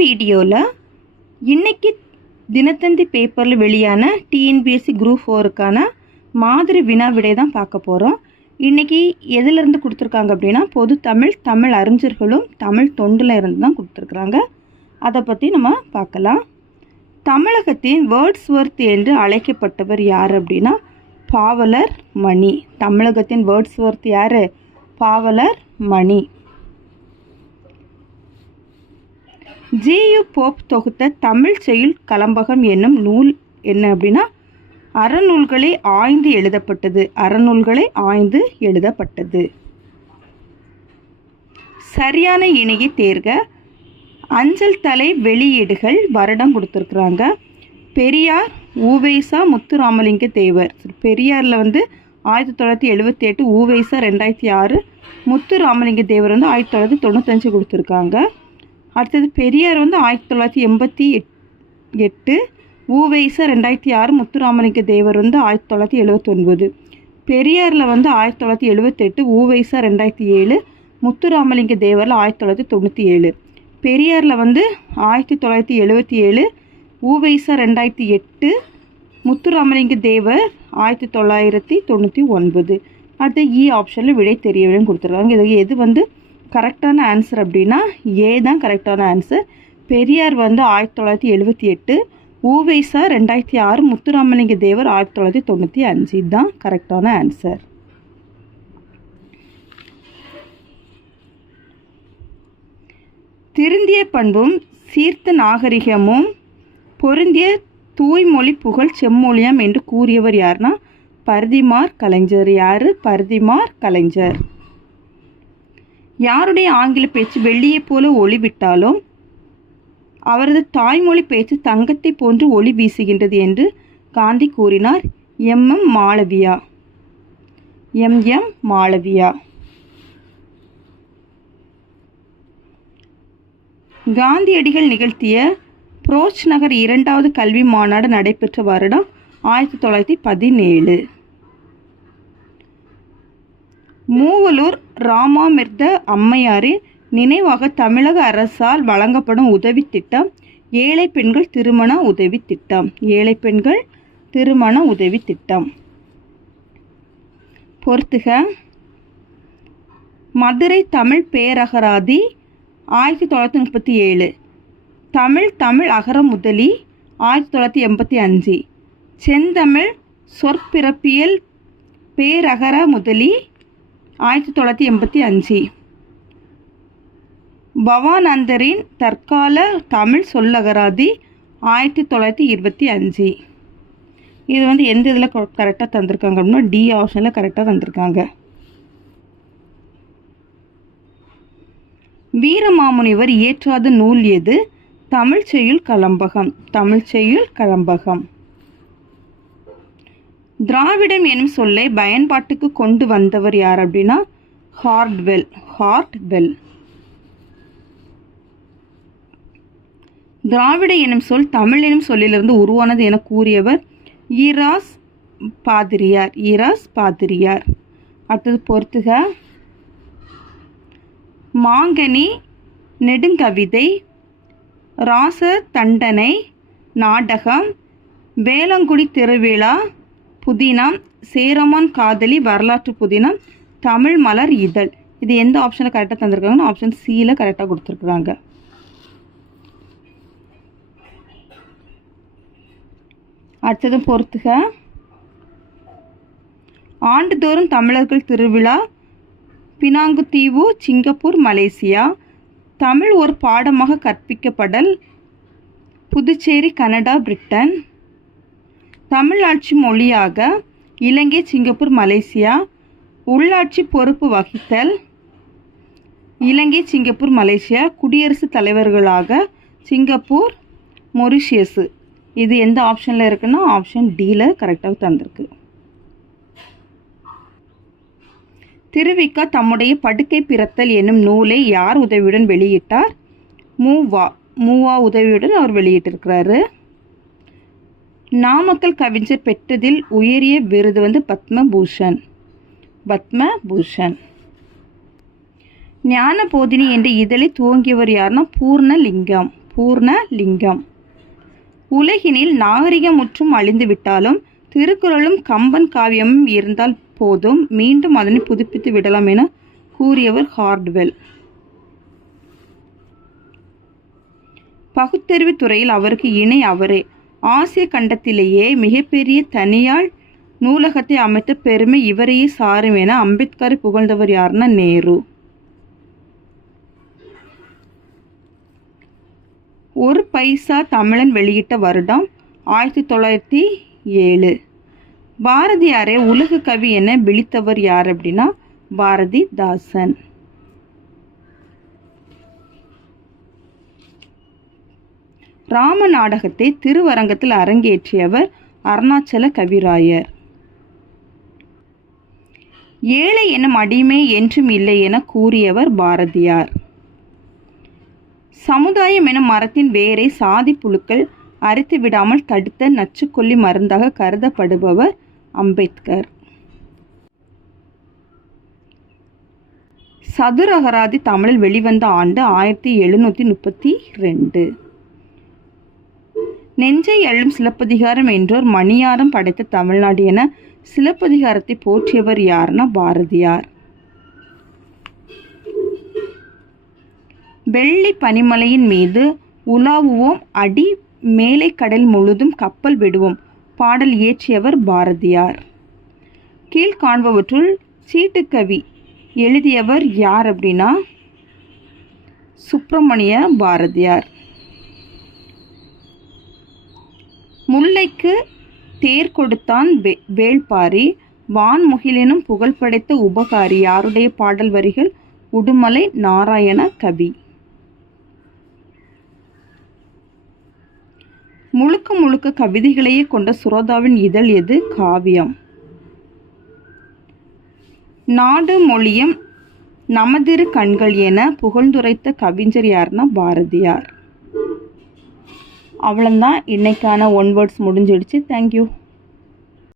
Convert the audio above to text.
வீடியோவில் இன்றைக்கி தினத்தந்தி பேப்பரில் வெளியான டிஎன்பிஎஸ்சி குரூப் 4க்கான மாதிரி வினா விடை தான் பார்க்க போகிறோம். இன்றைக்கி எதிலிருந்து கொடுத்துருக்காங்க அப்படின்னா பொது தமிழ், தமிழ் அறிஞர்களும் தமிழ் தொண்டில் இருந்து தான் கொடுத்துருக்குறாங்க. அதை பற்றி நம்ம பார்க்கலாம். தமிழகத்தின் வேர்ட்ஸ்வொர்த் என்று அழைக்கப்பட்டவர் யார் அப்படின்னா பாவலர் மணி. தமிழகத்தின் வேர்ட்ஸ்வொர்த் யார்? பாவலர் மணி. ஜி.யு. போப் தொகுத்த தமிழ் செய்யுள் கலம்பகம் என்னும் நூல் என்ன அப்படின்னா அறநூல்களை ஆய்ந்து எழுதப்பட்டது. அறநூல்களை ஆய்ந்து எழுதப்பட்டது. சரியான இணையை தேர்க. அஞ்சல் தலை வெளியீடுகள் வருடம் கொடுத்துருக்குறாங்க. பெரியார், உ.வை.சா, முத்துராமலிங்க தேவர். பெரியாரில் 1978, உ.வை.சா 2006, முத்துராமலிங்க தேவர் 1995 கொடுத்துருக்காங்க. அடுத்தது பெரியார் 1988, உ.வை.சா 2006, முத்துராமலிங்க தேவர் 1979. பெரியாரில் 1978, உ.வை.சா 2007, முத்துராமலிங்க தேவரில் 1997. பெரியாரில் 1977, உ.வை.சா 2008, முத்துராமலிங்க தேவர் 1999. அடுத்து இ ஆப்ஷனில் விடை தெரியவில்லைன்னு கொடுத்துருக்காங்க. இது எது கரெக்டான ஆன்சர் அப்படின்னா ஏ தான் கரெக்டான ஆன்சர். பெரியார் 1978, உ.வை.சா 2006, முத்துராமலிங்க தேவர் 1995 தான் கரெக்டான ஆன்சர். திருந்திய பண்பும் சீர்த்த நாகரிகமும் பொருந்திய தூய்மொழி புகழ் செம்மொழியாம் என்று கூறியவர் யாருன்னா பரிதிமாற் கலைஞர். யார்? பரிதிமாற் கலைஞர். யாருடைய ஆங்கில பேச்சு வெள்ளியை போல ஒளி விட்டாலும் அவரது தாய்மொழி பேச்சு தங்கத்தை போன்று ஒளி வீசுகின்றது என்று காந்தி கூறினார்? எம்.எம். மாளவியா. எம்.எம். மாளவியா. காந்தியடிகள் நிகழ்த்திய புரோச் நகர் 2வது கல்வி மாநாடு நடைபெற்ற வருடம் 1917. மூவலூர் ராமாமிர்த அம்மையாரின் நினைவாக தமிழக அரசால் வழங்கப்படும் உதவி திட்டம் ஏழை பெண்கள் திருமண உதவி திட்டம். ஏழை பெண்கள் திருமண உதவி திட்டம். பொறுத்துக. மதுரை தமிழ் பேரகராதி 1937. தமிழ் அகர முதலி 1985. செந்தமிழ் சொற்பிறப்பியல் பேரகர முதலி 1985. பவானந்தரின் தற்கால தமிழ் சொல்லகராதி 1925. இது எந்த இதில் கரெக்டாக தந்திருக்காங்க அப்படின்னா டி ஆப்ஷனில் கரெக்டாக தந்திருக்காங்க. வீரமாமுனிவர் இயற்றாத நூல் எது? தமிழ் செய்யுள் கலம்பகம். தமிழ் செய்யுள் கலம்பகம். திராவிடம் எனும் சொல்லை பயன்பாட்டுக்கு கொண்டு வந்தவர் யார் அப்படின்னா ஹார்ட்வெல். ஹார்ட்வெல். திராவிட எனும் சொல் தமிழ் எனும் சொல்லிலிருந்து உருவானது என கூறியவர் ஈராஸ் பாதிரியார். ஈராஸ் பாதிரியார். அடுத்தது பொறுத்துக. மாங்கனி, நெடுங்கவிதை, ராச தண்டனை, நாடகம், வேளங்குடி திருவிழா, புதினம், சேரமான் காதலி, வரலாற்று புதினம், தமிழ் மலர் இதழ். இது எந்த ஆப்ஷனில் கரெக்டாக தந்திருக்காங்கன்னா ஆப்ஷன் சியில் கரெக்டாக கொடுத்துருக்குறாங்க. அடுத்தது பொறுத்துக. ஆண்டுதோறும் தமிழர்கள் திருவிழா பினாங்குத்தீவு, சிங்கப்பூர், மலேசியா. தமிழ் ஒரு பாடமாக கற்பிக்கப்படல் புதுச்சேரி, கனடா, பிரிட்டன். தமிழ் ஆட்சி மொழியாக இலங்கை, சிங்கப்பூர், மலேசியா. உள்ளாட்சி பொறுப்பு வகித்தல் இலங்கை, சிங்கப்பூர், மலேசியா. குடியரசுத் தலைவர்களாக சிங்கப்பூர், மொரிஷியஸ். இது எந்த ஆப்ஷனில் இருக்குன்னா ஆப்ஷன் டியில் கரெக்டாக தந்திருக்கு. திருவிக்கா தம்முடைய படுக்கை பிறத்தல் என்னும் நூலை யார் உதவியுடன் வெளியிட்டார்? மூவா உதவியுடன் அவர் வெளியிட்டிருக்கிறாரு. நாமக்கல் கவிஞர் பெற்றதில் உயரிய விருது பத்மபூஷன். பத்மபூஷன். ஞான போதினி என்ற இதழை துவங்கியவர் யாருன்னா பூர்ணலிங்கம். பூர்ணலிங்கம். உலகினில் நாகரிகம் முற்றும் அழிந்து விட்டாலும் திருக்குறளும் கம்பன் காவியமும் இருந்தால் போதும், மீண்டும் அதனை புதுப்பித்து விடலாம் என கூறியவர் ஹார்ட்வெல். பகுத்தறிவு துறையில் அவருக்கு இணை அவரே. ஆசிய கண்டத்திலேயே மிகப்பெரிய தனியார் நூலகத்தை அமைத்த பெருமை இவரையே சாரும் என அம்பேத்கரை புகழ்ந்தவர் யாருன்னா நேரு. ஒரு பைசா தமிழன் வெளியிட்ட வருடம் 1907. பாரதியாரை உலக கவி என விழித்தவர் யார் அப்படின்னா பாரதிதாசன். ராம நாடகத்தை திருவரங்கத்தில் அரங்கேற்றியவர் அருணாச்சல கவிராயர். ஏழை எனும் அடிமை என்றும் இல்லை என கூறியவர் பாரதியார். சமுதாயம் எனும் மரத்தின் வேரை சாதி புழுக்கள் அரித்து விடாமல் தடுத்த நச்சுக்கொல்லி மருந்தாக கருதப்படுபவர் அம்பேத்கர். சதுரகராதி தமிழில் வெளிவந்த ஆண்டு 1732. நெஞ்சை அள்ளும் சிலப்பதிகாரம் என்றோர் மணியாரம் படைத்த தமிழ்நாடு என சிலப்பதிகாரத்தை போற்றியவர் யாருன்னா பாரதியார். வெள்ளி பனிமலையின் மீது உலாவுவோம், அடி மேலை கடல் முழுதும் கப்பல் விடுவோம் பாடல் இயற்றியவர் பாரதியார். கீழ்காண்பவற்றுள் சீட்டுக்கவி எழுதியவர் யார் அப்படின்னா சுப்பிரமணிய பாரதியார். முல்லைக்கு தேர் கொடுத்தான் வேள்பாரி, வான்முகிலெனும் புகழ் படைத்த உபகாரி யாருடைய பாடல் வரிகள்? உடுமலை நாராயண கவி. முழுக்க முழுக்க கவிதைகளையே கொண்ட சுரோதாவின் இதழ் எது? காவியம். நாடு மொழியும் நமதிரு கண்கள் என புகழ்ந்துரைத்த கவிஞர் யாருன்னா பாரதியார். அவ்வளோதான், இன்னைக்கான 1 வேர்ட்ஸ் முடிஞ்சிடுச்சு. தேங்க்யூ.